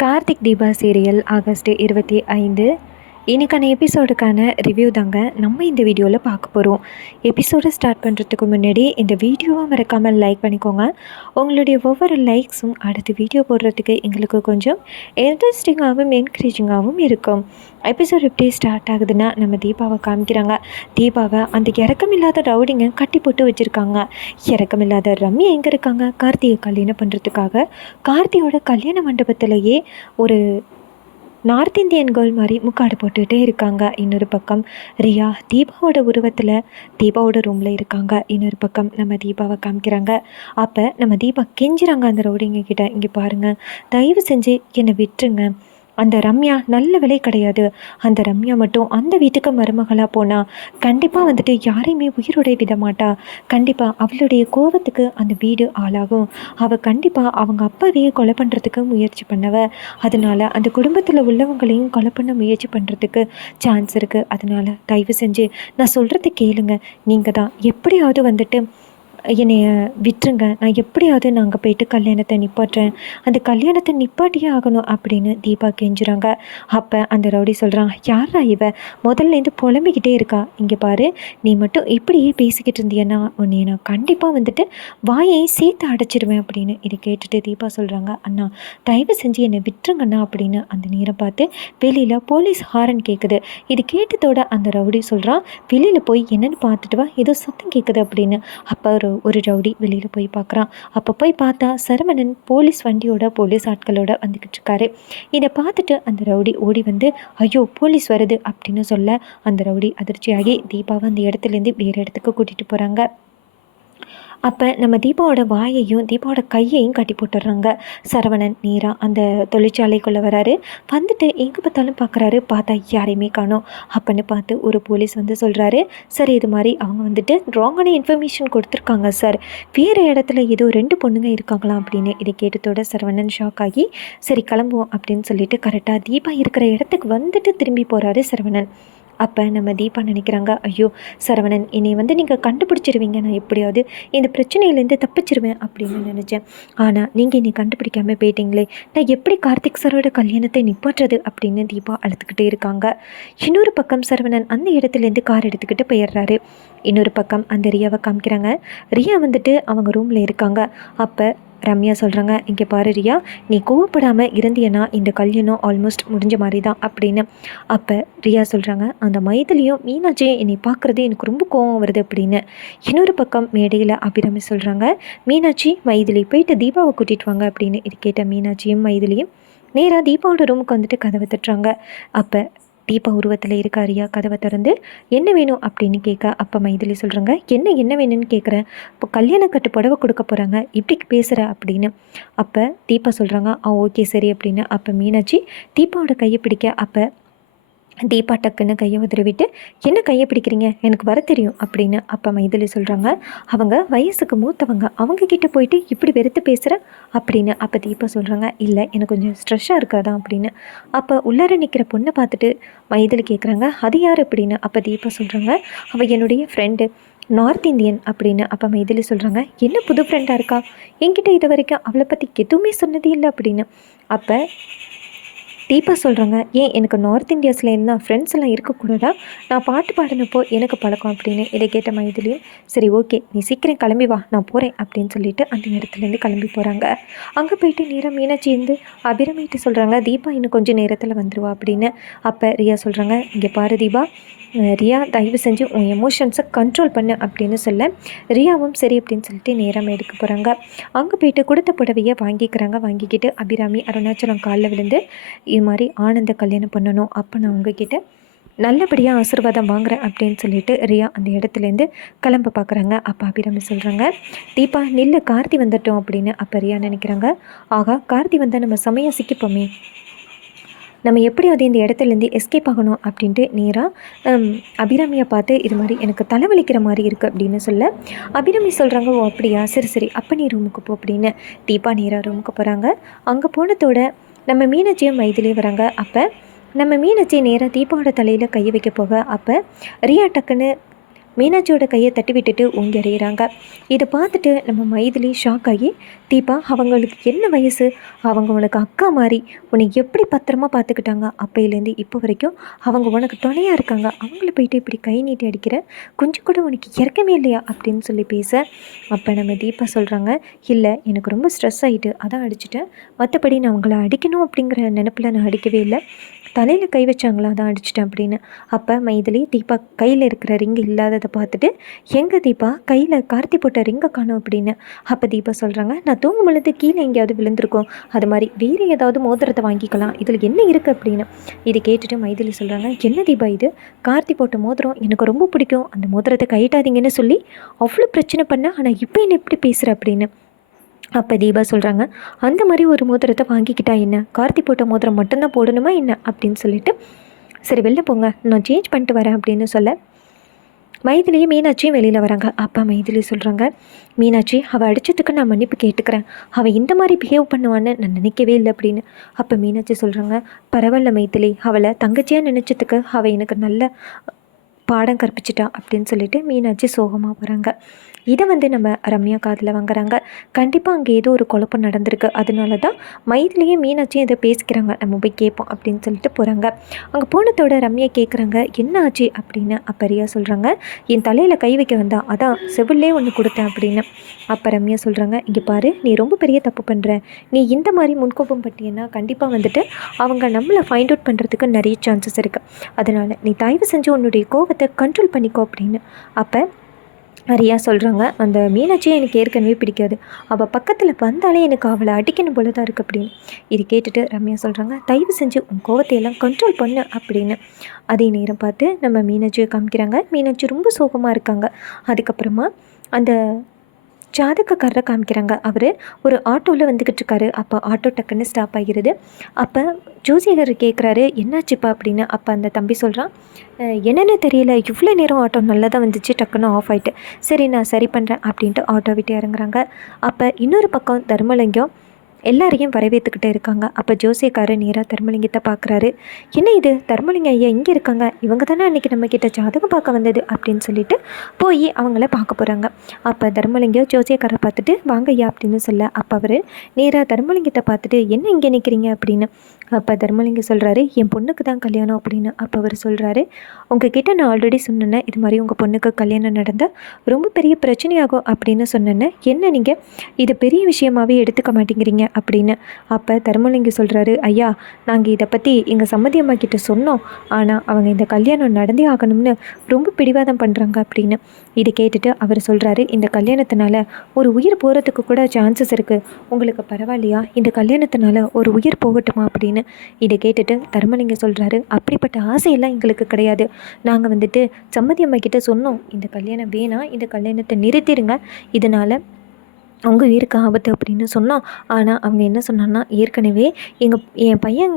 Karthik Deepa serial August 25 இன்னைக்கான எபிசோடுக்கான review தாங்க நம்ம இந்த வீடியோவில் பார்க்க போகிறோம். எபிசோடை ஸ்டார்ட் பண்ணுறதுக்கு முன்னாடி இந்த வீடியோவை மறக்காமல் லைக் பண்ணிக்கோங்க. உங்களுடைய ஒவ்வொரு லைக்ஸும் அடுத்த வீடியோ போடுறதுக்கு எங்களுக்கு கொஞ்சம் இன்ட்ரெஸ்டிங்காகவும் என்கரேஜிங்காகவும் இருக்கும். எபிசோட் எப்படி ஸ்டார்ட் ஆகுதுன்னா, நம்ம தீபாவை காமிக்கிறாங்க. தீபாவை அந்த இறக்கமில்லாத ரவுடிங்க கட்டி போட்டு வச்சுருக்காங்க. இறக்கமில்லாத ரம்யா எங்கே இருக்காங்க? கார்த்திகை கல்யாணம் பண்ணுறதுக்காக கார்த்தியோட கல்யாண மண்டபத்திலேயே ஒரு நார்த் இந்தியன் கேர்ள் மாதிரி முக்காடு போட்டுகிட்டே இருக்காங்க. இன்னொரு பக்கம் ரியா தீபாவோட உருவத்தில் தீபாவோட ரூமில் இருக்காங்க. இன்னொரு பக்கம் நம்ம தீபாவை காமிக்கிறாங்க. அப்போ நம்ம தீபா கெஞ்சுறாங்க அந்த ரவுடிங்க கிட்ட, இங்கே பாருங்கள், தயவு செஞ்சு என்னை விட்டுருங்க. அந்த ரம்யா நல்ல விலை கிடையாது. அந்த ரம்யா மட்டும் அந்த வீட்டுக்கு மருமகளாக போனால் கண்டிப்பாக வந்துட்டு யாரையுமே உயிரோட விட மாட்டா. கண்டிப்பாக அவளுடைய கோபத்துக்கு அந்த வீடு ஆளாகும். அவள் கண்டிப்பாக அவங்க அப்பாவையே கொலை பண்ணுறதுக்கு முயற்சி பண்ணவ. அதனால் அந்த குடும்பத்தில் உள்ளவங்களையும் கொலை பண்ண முயற்சி பண்ணுறதுக்கு சான்ஸ் இருக்குது. அதனால் தயவு செஞ்சு நான் சொல்கிறத கேளுங்க. நீங்கள் தான் எப்படியாவது வந்துட்டு என்னைய விட்டுருங்க. நான் எப்படியாவது நாங்கள் போயிட்டு கல்யாணத்தை நிப்பாட்டுறேன். அந்த கல்யாணத்தை நிப்பாட்டியே ஆகணும் அப்படின்னு தீபா கெஞ்சுறாங்க. அப்போ அந்த ரவுடி சொல்கிறான், யாரா இவ முதல்லேருந்து புலம்பிக்கிட்டே இருக்கா? இங்கே பாரு, நீ மட்டும் இப்படியே பேசிக்கிட்டு இருந்தியன்னா உன்னை நான் கண்டிப்பாக வந்துட்டு வாயை சேர்த்து அடைச்சிடுவேன் அப்படின்னு. இதை கேட்டுட்டு தீபா சொல்கிறாங்க, அண்ணா தயவு செஞ்சு என்னை விட்டுருங்கண்ணா அப்படின்னு. அந்த நேரம் பார்த்து வெளியில் போலீஸ் ஹாரன் கேட்குது. இது கேட்டதோட அந்த ரவுடி சொல்கிறான், வெளியில் போய் என்னென்னு பார்த்துட்டு வா, ஏதோ சத்தம் கேட்குது அப்படின்னு. அப்போ ஒரு ரவுடி வெளியில் போய் பார்க்குறான். அப்போ போய் பார்த்தா சரவணன் போலீஸ் வண்டியோட போலீஸ் ஆட்களோட வந்துக்கிட்டு இருக்காரு. இதை பார்த்துட்டு அந்த ரவுடி ஓடி வந்து, ஐயோ போலீஸ் வருது அப்படின்னு சொல்ல அந்த ரவுடி அதிர்ச்சியாகி தீபாவை அந்த இடத்துலேருந்து வேறு இடத்துக்கு கூட்டிகிட்டு போகிறாங்க. அப்போ நம்ம தீபாவோட வாயையும் தீபாவோட கையையும் கட்டி போட்டுடுறாங்க. சரவணன் நேராக அந்த தொழிற்சாலைக்குள்ளே வராரு. வந்துட்டு எங்கே பார்த்தாலும் பார்க்குறாரு. பார்த்தா யாரையுமே காணோம். அப்போன்னு பார்த்து ஒரு போலீஸ் வந்து சொல்கிறாரு, சார் இது மாதிரி அவங்க வந்துட்டு ராங்கான இன்ஃபர்மேஷன் கொடுத்துருக்காங்க சார், வேறு இடத்துல ஏதோ 2 பொண்ணுங்க இருக்காங்களாம் அப்படின்னு. இதை கேட்டதோட சரவணன் ஷாக் ஆகி சரி கிளம்புவோம் அப்படின்னு சொல்லிட்டு கரெக்டாக தீபா இருக்கிற இடத்துக்கு வந்துட்டு திரும்பி போகிறாரு சரவணன். அப்போ நம்ம தீபா நினைக்கிறாங்க, ஐயோ சரவணன் என்னை வந்து நீங்கள் கண்டுபிடிச்சிருவீங்க, நான் எப்படியாவது இந்த பிரச்சனையிலேருந்து தப்பிச்சிருவேன் அப்படின்னு நினச்சேன். ஆனால் நீங்கள் என்னை கண்டுபிடிக்காமல் போயிட்டீங்களே, நான் எப்படி கார்த்திக் சாரோட கல்யாணத்தை நிப்பாட்டுறது அப்படின்னு தீபா அழுத்துக்கிட்டே இருக்காங்க. இன்னொரு பக்கம் சரவணன் அந்த இடத்துலேருந்து கார் எடுத்துக்கிட்டு போயிடுறாரு. இன்னொரு பக்கம் அந்த ரியாவை காமிக்கிறாங்க. ரியா வந்துட்டு அவங்க ரூமில் இருக்காங்க. அப்போ ரம்யா சொல்கிறாங்க, இங்கே பாரு ரியா, நீ கோவப்படாமல் இருந்தியனா இந்த கல்யாணம் ஆல்மோஸ்ட் முடிஞ்ச மாதிரி தான் அப்படின்னு. அப்போ ரியா சொல்கிறாங்க, அந்த மைதிலியும் மீனாட்சியும் என்னை பார்க்குறது எனக்கு ரொம்ப கோவம் வருது அப்படின்னு. இன்னொரு பக்கம் மேடையில் அபிராமி சொல்கிறாங்க, மீனாட்சி மைதிலி போயிட்டு தீபாவை கூட்டிகிட்டு வாங்க அப்படின்னு. இது கேட்ட மீனாட்சியும் மைதிலியும் நேராக தீபாவோட ரூமுக்கு வந்துட்டு கதவை தட்டுறாங்க. அப்போ தீபா உருவத்தில் இருக்கா ரியா கதவை திறந்து என்ன வேணும் அப்படின்னு கேட்க, அப்போ மைதிலி சொல்கிறாங்க, என்ன வேணும்னு கேட்குறேன், இப்போ கல்யாண கட்டு புடவை கொடுக்க போகிறாங்க, இப்படி பேசுகிற அப்படின்னு. அப்போ தீபா சொல்கிறாங்க, ஓகே சரி அப்படின்னு. அப்போ மீனாட்சி தீபாவோட கையை பிடிக்க, அப்போ தீபா டக்குன்னு கையை உதறிவிட்டு, என்ன கையை பிடிக்கிறீங்க, எனக்கு வர தெரியும் அப்படின்னு. அப்போ மைதிலி சொல்கிறாங்க, அவங்க வயசுக்கு மூத்தவங்க, அவங்கக்கிட்ட போயிட்டு இப்படி வெறுத்து பேசுகிற அப்படின்னு. அப்போ தீபா சொல்கிறாங்க, இல்லை எனக்கு கொஞ்சம் ஸ்ட்ரெஸ்ஸாக இருக்காதான் அப்படின்னு. அப்போ உள்ளார நிற்கிற பொண்ணை பார்த்துட்டு மைதிலி கேட்குறாங்க, அது யார் அப்படின்னு. அப்போ தீபா சொல்கிறாங்க, அவள் என்னுடைய ஃப்ரெண்டு, நார்த் இந்தியன் அப்படின்னு. அப்போ மைதிலி சொல்கிறாங்க, என்ன புது ஃப்ரெண்டாக இருக்கா, என்கிட்ட இது வரைக்கும் அவளை பற்றி எதுவுமே சொன்னதே இல்லை அப்படின்னு. அப்போ தீபா சொல்கிறாங்க, ஏன் எனக்கு நார்த் இந்தியாஸில் எல்லாம் ஃப்ரெண்ட்ஸ் எல்லாம் இருக்கக்கூடாதா, நான் பாட்டு பாடினப்போ எனக்கு பழக்கம் அப்படின்னு. இதை கேட்ட மைதிலியும் சரி ஓகே நீ சீக்கிரம் கிளம்பி வா நான் போகிறேன் அப்படின்னு சொல்லிட்டு அந்த இடத்துலேருந்து கிளம்பி போகிறாங்க. அங்கே போயிட்டு நேராக மீனாட்சி இருந்து அபிராமிட்டு சொல்கிறாங்க, தீபா இன்னும் கொஞ்சம் நேரத்தில் வந்துடுவா அப்படின்னு. அப்போ ரியா சொல்கிறாங்க, இங்கே பாரு தீபா, ரியா தயவு செஞ்சு உன் எமோஷன்ஸை கண்ட்ரோல் பண்ணு அப்படின்னு சொல்ல ரியாவும் சரி அப்படின்னு சொல்லிட்டு நேரம் எடுக்க போகிறாங்க. அங்கே போயிட்டு கொடுத்த புடவையை வாங்கிக்கிறாங்க. வாங்கிக்கிட்டு அபிராமி அருணாச்சலம் காலில் விழுந்து இது மாதிரி ஆனந்த கல்யாணம் பண்ணணும், அப்போ நான் உங்ககிட்ட நல்லபடியாக ஆசீர்வாதம் வாங்குறேன் அப்படின்னு சொல்லிட்டு ரியா அந்த இடத்துலேருந்து கிளம்ப பார்க்குறாங்க. அப்போ அபிராமி சொல்கிறாங்க, தீபா நில்லு கார்த்தி வந்துட்டோம் அப்படின்னு. அப்போ ரியா நினைக்கிறாங்க, ஆகா கார்த்தி வந்தால் நம்ம செமையாக சிக்கிப்போமே, நம்ம எப்படியாவது இந்த இடத்துலேருந்து எஸ்கேப் ஆகணும் அப்படின்ட்டு நேராக அபிராமியை பார்த்து இது மாதிரி எனக்கு தலைவலிக்கிற மாதிரி இருக்குது அப்படின்னு சொல்ல அபிராமி சொல்கிறாங்க, ஓ அப்படியா சரி சரி அப்போ நீ ரூமுக்கு போ அப்படின்னு. தீபா நேராக ரூமுக்கு போகிறாங்க. அங்கே போனதோட நம்ம மீனாட்சியும் மைதிலியும் வராங்க. அப்போ நம்ம மீனாட்சி நேராக தீபாவோட தலையில் கையை வைக்க போக அப்போ ரியா டக்குன்னு மீனாட்சியோட கையை தட்டி விட்டுட்டு ஓங்கி எறிகிறாங்க. இதை பார்த்துட்டு நம்ம மைதிலி ஷாக் ஆகி, தீபா அவங்களுக்கு என்ன வயசு, அவங்க உனக்கு அக்கா மாதிரி உன்னை எப்படி பத்திரமா பார்த்துக்கிட்டாங்க, அப்பையிலேருந்து இப்போ வரைக்கும் அவங்க உனக்கு துணையாக இருக்காங்க, அவங்கள போயிட்டு இப்படி கை நீட்டி அடிக்கிற, கொஞ்சம் கூட உனக்கு இறக்கமே இல்லையா அப்படின்னு சொல்லி பேச, அப்போ நம்ம தீபா சொல்கிறாங்க, இல்லை எனக்கு ரொம்ப ஸ்ட்ரெஸ் ஆகிட்டு அதான் அடிச்சிட்டேன், மற்றபடி நான் உங்களை அடிக்கணும் அப்படிங்கிற நினப்பில் நான் அடிக்கவே இல்லை, தலையில் கை வச்சாங்களா அதான் அடிச்சிட்டேன் அப்படின்னு. அப்போ மைதிலி தீபா கையில் இருக்கிற ரிங்கு இல்லாததை பார்த்துட்டு, எங்கே தீபா கையில் கார்த்தி போட்ட ரிங்கை காணும் அப்படின்னு. அப்போ தீபா சொல்கிறாங்க, நான் தூங்கும் பொழுது கீழே எங்கேயாவது விழுந்திருக்கும், அது மாதிரி வேறு ஏதாவது மோதிரத்தை வாங்கிக்கலாம், இதில் என்ன இருக்குது அப்படின்னு. இது கேட்டுட்டு மைதிலி சொல்கிறாங்க, என்ன தீபா இது, கார்த்தி போட்ட மோதிரம் எனக்கு ரொம்ப பிடிக்கும், அந்த மோதிரத்தை கையிட்டாதீங்கன்னு சொல்லி அவ்வளோ பிரச்சனை பண்ண, ஆனால் இப்போ என்ன எப்படி பேசுகிற அப்படின்னு. அப்போ தீபா சொல்கிறாங்க, அந்த மாதிரி ஒரு மோதிரத்தை வாங்கிக்கிட்டா என்ன, கார்த்தி போட்ட மோதிரம் மட்டும்தான் போடணுமா என்ன அப்படின்னு சொல்லிட்டு, சரி வெளில போங்க நான் சேஞ்ச் பண்ணிட்டு வரேன் அப்படின்னு சொல்ல, மைதிலியும் மீனாட்சியும் வெளியில் வராங்க. அப்பா மைதிலி சொல்கிறாங்க, மீனாட்சி அவள் அடித்ததுக்கு நான் மன்னிப்பு கேட்டுக்கிறேன், அவள் இந்த மாதிரி பிஹேவ் பண்ணுவான்னு நான் நினைக்கவே இல்லை அப்படின்னு. அப்போ மீனாட்சி சொல்கிறாங்க, பரவாயில்ல மைதிலி, அவளை தங்கச்சியாக நினச்சதுக்கு அவள் எனக்கு நல்ல பாடம் கற்பிச்சிட்டா அப்படின்னு சொல்லிட்டு மீனாட்சி சோகமாக போகிறாங்க. இதை நம்ம ரம்யா காதில் வாங்குறாங்க. கண்டிப்பாக அங்கே ஏதோ ஒரு குழப்பம் நடந்திருக்கு, அதனால தான் மைதிலியும் மீனாட்சியும் இதை பேசிக்கிறாங்க, நம்ம போய் கேட்போம் அப்படின்னு சொல்லிட்டு போகிறாங்க. அங்கே போனதோட ரம்யா கேட்குறாங்க, என்ன ஆச்சு அப்படின்னு. அப்போ ரியா சொல்கிறாங்க, என் தலையில் கை வைக்க வந்தா, அதான் செவிலே ஒன்று கொடுத்தேன் அப்படின்னு. அப்போ ரம்யா சொல்கிறாங்க, இங்கே பாரு, நீ ரொம்ப பெரிய தப்பு பண்ணுற, நீ இந்த மாதிரி முன்கோபம் பட்டியன்னா கண்டிப்பாக அவங்க நம்மளை ஃபைண்ட் அவுட் பண்ணுறதுக்கு நிறைய சான்சஸ் இருக்குது, அதனால் நீ தயவு செஞ்சு உன்னுடைய கோபத்தை கண்ட்ரோல் பண்ணிக்கோ அப்படின்னு. அப்போ ரியா சொல்கிறாங்க, அந்த மீனாட்சியை எனக்கு ஏற்கனவே பிடிக்காது, அவள் பக்கத்தில் வந்தாலே எனக்கு அவளை அடிக்கணும் போல தான் இருக்குது அப்படின்னு. இது கேட்டுட்டு ரம்யா சொல்கிறாங்க, தயவு செஞ்சு உன் கோவத்தையெல்லாம் கண்ட்ரோல் பண்ணு அப்படின்னு. அதே நேரம் பார்த்து நம்ம மீனாட்சியை காமிக்கிறாங்க. மீனாட்சி ரொம்ப சோகமாக இருக்காங்க. அதுக்கப்புறமா அந்த ஜாதகக்காரரை காமிக்கிறாங்க. அவர் ஒரு ஆட்டோவில் வந்துக்கிட்டு இருக்காரு. அப்போ ஆட்டோ டக்குன்னு ஸ்டாப் ஆகிறது. அப்போ ஜோசியர் கேட்குறாரு, என்னாச்சுப்பா அப்படின்னு. அப்போ அந்த தம்பி சொல்கிறான், என்னென்னு தெரியல, இவ்வளோ நேரம் ஆட்டோ நல்லா தான் வந்துச்சு, டக்குன்னு ஆஃப் ஆகிட்டு, சரி நான் சரி பண்ணுறேன் அப்படின்ட்டு ஆட்டோ விட்டு இறங்குறாங்க. அப்போ இன்னொரு பக்கம் தர்மலிங்கம் எல்லாரையும் வரவேற்றுக்கிட்டே இருக்காங்க. அப்போ ஜோசியக்காரர் நேராக தர்மலிங்கத்தை பார்க்குறாரு. என்ன இது, தர்மலிங்கம் ஐயா இங்கே இருக்காங்க, இவங்க தானே அன்றைக்கி நம்மக்கிட்ட ஜாதகம் பார்க்க வந்தது அப்படின்னு சொல்லிட்டு போய் அவங்கள பார்க்க போகிறாங்க. அப்போ தர்மலிங்கம் ஜோசியக்காரரை பார்த்துட்டு, வாங்க ஐயா அப்படின்னு சொல்ல, அப்போ அவர் நேராக தர்மலிங்கத்தை பார்த்துட்டு, என்ன இங்கே நிற்கிறீங்க அப்படின்னு. அப்போ தர்மலிங்கம் சொல்கிறாரு, என் பொண்ணுக்கு தான் கல்யாணம் அப்படின்னு. அப்போ அவர் சொல்கிறாரு, உங்ககிட்ட நான் ஆல்ரெடி சொன்னேன்னே, இது மாதிரி உங்கள் பொண்ணுக்கு கல்யாணம் நடந்தால் ரொம்ப பெரிய பிரச்சனையாகும் அப்படின்னு சொன்னேன்னு, என்ன நீங்கள் இது பெரிய விஷயமாகவே எடுத்துக்க மாட்டேங்கிறீங்க அப்படின்னு. அப்போ தர்மலிங்கம் சொல்கிறாரு, ஐயா நாங்கள் இதை பற்றி எங்கள் சம்மதி அம்மா கிட்ட சொன்னோம், ஆனால் அவங்க இந்த கல்யாணம் நடந்தே ஆகணும்னு ரொம்ப பிடிவாதம் பண்ணுறாங்க அப்படின்னு. இதை கேட்டுட்டு அவர் சொல்கிறாரு, இந்த கல்யாணத்தினால ஒரு உயிர் போகிறதுக்கு கூட சான்சஸ் இருக்குது, உங்களுக்கு பரவாயில்லையா, இந்த கல்யாணத்தினால ஒரு உயிர் போகட்டுமா அப்படின்னு. இதை கேட்டுட்டு தர்மலிங்கம் சொல்கிறாரு, அப்படிப்பட்ட ஆசையெல்லாம் எங்களுக்கு கிடையாது, நாங்கள் சம்மதி அம்மா கிட்ட சொன்னோம், இந்த கல்யாணம் வேணாம், இந்த கல்யாணத்தை நிறுத்திடுங்க, இதனால் உங்கள் உயிருக்கு ஆபத்து அப்படின்னு சொன்னோம். ஆனால் அவங்க என்ன சொன்னான்னா, ஏற்கனவே என் பையன்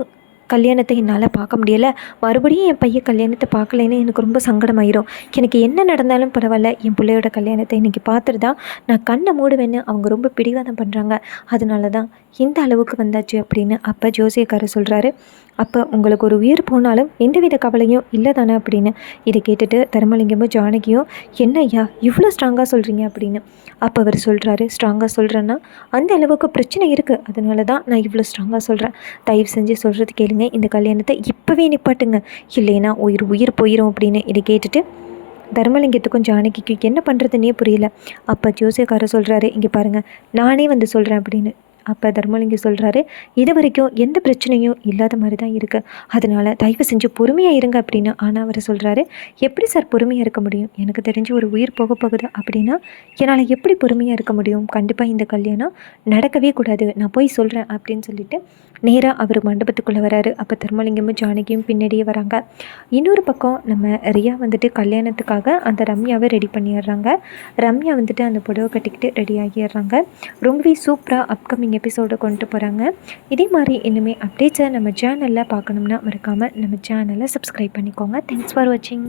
கல்யாணத்தை என்னால் பார்க்க முடியலை, மறுபடியும் என் பையன் கல்யாணத்தை பார்க்கலைன்னு எனக்கு ரொம்ப சங்கடமாயிரும், எனக்கு என்ன நடந்தாலும் பரவாயில்ல, என் பிள்ளையோட கல்யாணத்தை இன்றைக்கி பார்த்துட்டு தான் நான் கண்ணை மூடுவேன்னு அவங்க ரொம்ப பிடிவாதம் பண்ணுறாங்க, அதனால தான் இந்த அளவுக்கு வந்தாச்சு அப்படின்னு. அப்போ ஜோசியக்காரர் சொல்கிறாரு, அப்போ உங்களுக்கு ஒரு உயிர் போனாலும் எந்தவித கவலையும் இல்லை தானே அப்படின்னு. இதை கேட்டுட்டு தர்மலிங்கமும் ஜானகியும், என்ன ஐயா இவ்வளோ ஸ்ட்ராங்காக சொல்கிறீங்க அப்படின்னு. அப்போ அவர் சொல்கிறாரு, ஸ்ட்ராங்காக சொல்கிறேன்னா அந்த அளவுக்கு பிரச்சனை இருக்குது, அதனால தான் நான் இவ்வளோ ஸ்ட்ராங்காக சொல்கிறேன், தயவு செஞ்சு சொல்கிறது கேளுங்க, இந்த கல்யாணத்தை இப்போவே நிப்பாட்டுங்க, இல்லைன்னா உயிர் போயிடும் அப்படின்னு. இதை கேட்டுட்டு தர்மலிங்கத்துக்கும் ஜானகிக்கும் என்ன பண்ணுறதுன்னே புரியல. அப்போ ஜோசியக்காரர் சொல்கிறாரு, இங்கே பாருங்கள் நானே சொல்கிறேன் அப்படின்னு. அப்போ தர்மலிங்கம் சொல்கிறாரு, இது வரைக்கும் எந்த பிரச்சனையும் இல்லாத மாதிரி தான் இருக்குது, அதனால் தயவு செஞ்சு பொறுமையாக இருங்க அப்படின்னு. ஆனால் அவர் சொல்கிறாரு, எப்படி சார் பொறுமையாக இருக்க முடியும், எனக்கு தெரிஞ்சு ஒரு உயிர் போக போகுது அப்படின்னா என்னால் எப்படி பொறுமையாக இருக்க முடியும், கண்டிப்பாக இந்த கல்யாணம் நடக்கவே கூடாது, நான் போய் சொல்கிறேன் அப்படின்னு சொல்லிட்டு நேராக அவர் மண்டபத்துக்குள்ளே வராரு. அப்போ தர்மலிங்கமும் ஜானகியும் பின்னாடியே வராங்க. இன்னொரு பக்கம் நம்ம ரியா கல்யாணத்துக்காக அந்த ரம்யாவை ரெடி பண்ணிடுறாங்க. ரம்யா அந்த புடவை கட்டிக்கிட்டு ரெடி ஆகிடுறாங்க. ரொம்பவே சூப்பராக அப்கமிங் எபிசோடை கொண்டு போகிறாங்க. இதே மாதிரி இன்னுமே அப்டேட்ஸை நம்ம சேனலில் பார்க்கணும்னா மறக்காமல் நம்ம சேனலை சப்ஸ்கிரைப் பண்ணிக்கோங்க. தேங்க்ஸ் ஃபார் வாட்சிங்.